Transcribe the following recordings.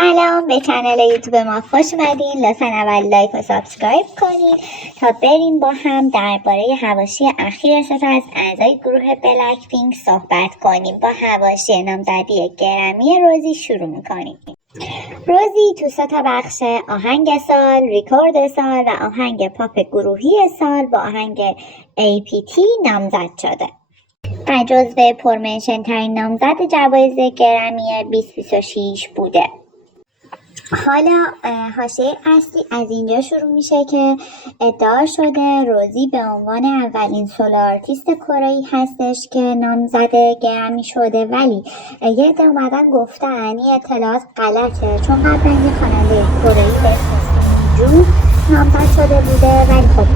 سلام، به کانال یوتیوب ما خوش اومدین. لطفا اول لایک و سابسکرایب کنین تا بریم با هم درباره حواشی اخیر سه تا از اعضای گروه بلک پینک صحبت کنیم. با حواشی نامزدی گرمی روزی شروع میکنیم. روزی تو سه تا بخش آهنگ سال، ریکورد سال و آهنگ پاپ گروهی سال با آهنگ APT نامزد شده و جزو پرمنشن ترین نامزد جوایز گرمی 2026 بوده. حالا حاشیه اصلی از اینجا شروع میشه که ادعا شده روزی به عنوان اولین سولو آرتیست کره‌ای هستش که نامزد گرمی شده، ولی یه عده اومدن گفتن این اطلاعات غلطه، چون قبلا یه خواننده کره‌ای به اسم سومیجو نامزد شده بوده، ولی خب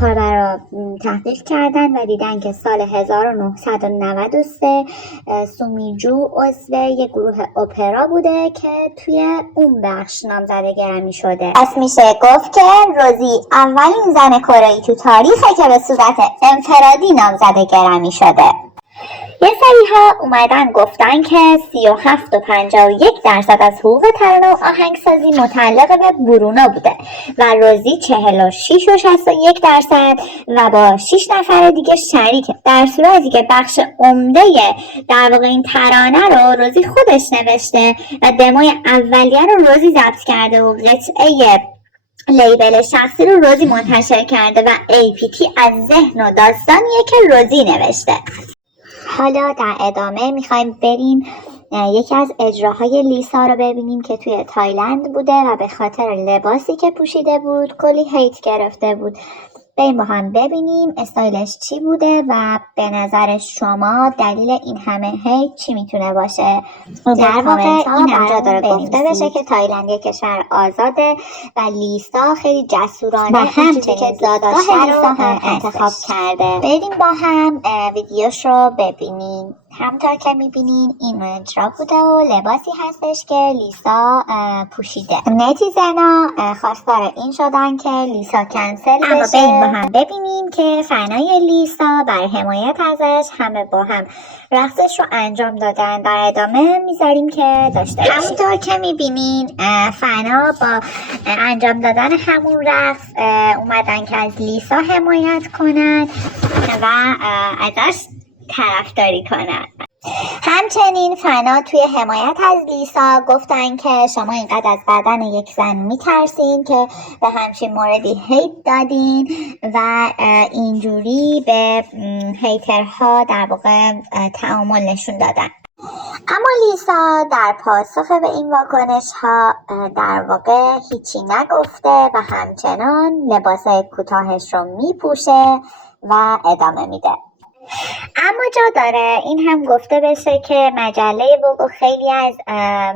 کاربرا تحقیق کردن و دیدن که سال 1993 سومیجو عضو یه گروه اپرا بوده که توی اون بخش نامزد گرمی شده. پس میشه گفت که روزی اولین زن کره‌ای تو تاریخه که به صورت انفرادی نامزد گرمی شده. یه سری‌ها اومدن گفتن که 37.51% از حقوق ترانه و آهنگسازی متعلق به برونا بوده و روزی 46.61% و با 6 نفر دیگه شریکه، در صورتی که بخش عمده در واقع این ترانه رو روزی خودش نوشته و دموی اولیه رو روزی ضبط کرده و قطعه لیبل شخصی رو روزی منتشر کرده و APT از ذهن و داستانیه که روزی نوشته. حالا در ادامه میخوایم بریم یکی از اجراهای لیسا رو ببینیم که توی تایلند بوده و به خاطر لباسی که پوشیده بود کلی هیت گرفته بود. بریم با هم ببینیم استایلش چی بوده و به نظر شما دلیل این همه هیت چی میتونه باشه. در واقع این اینجا داره گفته بشه که تایلند یک کشور آزاده و لیسا خیلی جسورانه و همچنین که دادگاه لیسا هم انتخاب کرده. بریم با هم ویدیوش رو ببینیم. همطور که میبینین این اجرا بوده و لباسی هستش که لیسا پوشیده. نتیزنا خواستار این شدن که لیسا کنسل بشه. اما بریم با هم ببینیم که فنای لیسا برای حمایت ازش همه با هم رقصش رو انجام دادن. در ادامه میذاریم که داشته باشیم. همونطور که میبینین فنا با انجام دادن همون رقص اومدن که از لیسا حمایت کنن و ازش طرفداری کنن. همچنین فنا توی حمایت از لیسا گفتن که شما اینقدر از بدن یک زن میترسین که به همچین موردی هیت دادین و اینجوری به هیترها در واقع تعامل نشون دادن. اما لیسا در پاسخ به این واکنش ها در واقع هیچی نگفته و همچنان لباس کوتاهش رو میپوشه و ادامه میده. اما جا داره این هم گفته بشه که مجله ووگ و خیلی از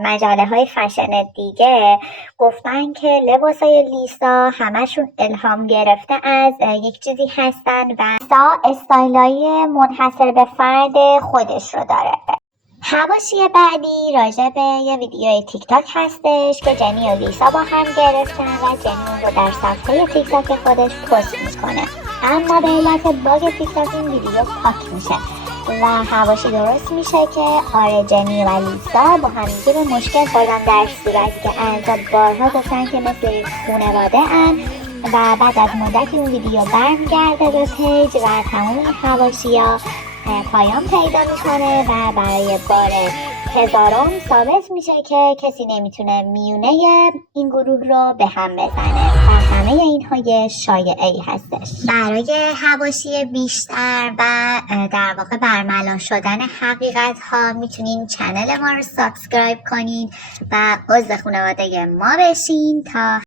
مجله های فشن دیگه گفتن که لباسای لیسا همشون الهام گرفته از یک چیزی هستن و لیسا استایلای منحصر به فرد خودش رو داره. حواشی بعدی راجع به یه ویدیوی تیک تاک هستش که جنی و لیسا با هم گرفتن و جنی رو در صفحه تیک تاک خودش پست میکنه، اما به علت باگ تیک تاک این ویدیو پاک میشه و حواشی درست میشه که آره جنی و لیسا با هم دیگه به مشکل خوردن، در صورتی که اعضا بارها گفتن که مثل یک خانواده ان و بعد از مدتی اون ویدیو برمیگرده به پیج و تمام این حواشی‌ها پایان پیدا میکنه و برای بار 1000م ثابت میشه که کسی نمیتونه میونه این گروه رو به هم بزنه و همه اینها یه شایعه‌ای هستش. برای حواشی بیشتر و در واقع برملا شدن حقیقت ها میتونین چنل ما رو سابسکرایب کنین و عضو خانواده ما بشین تا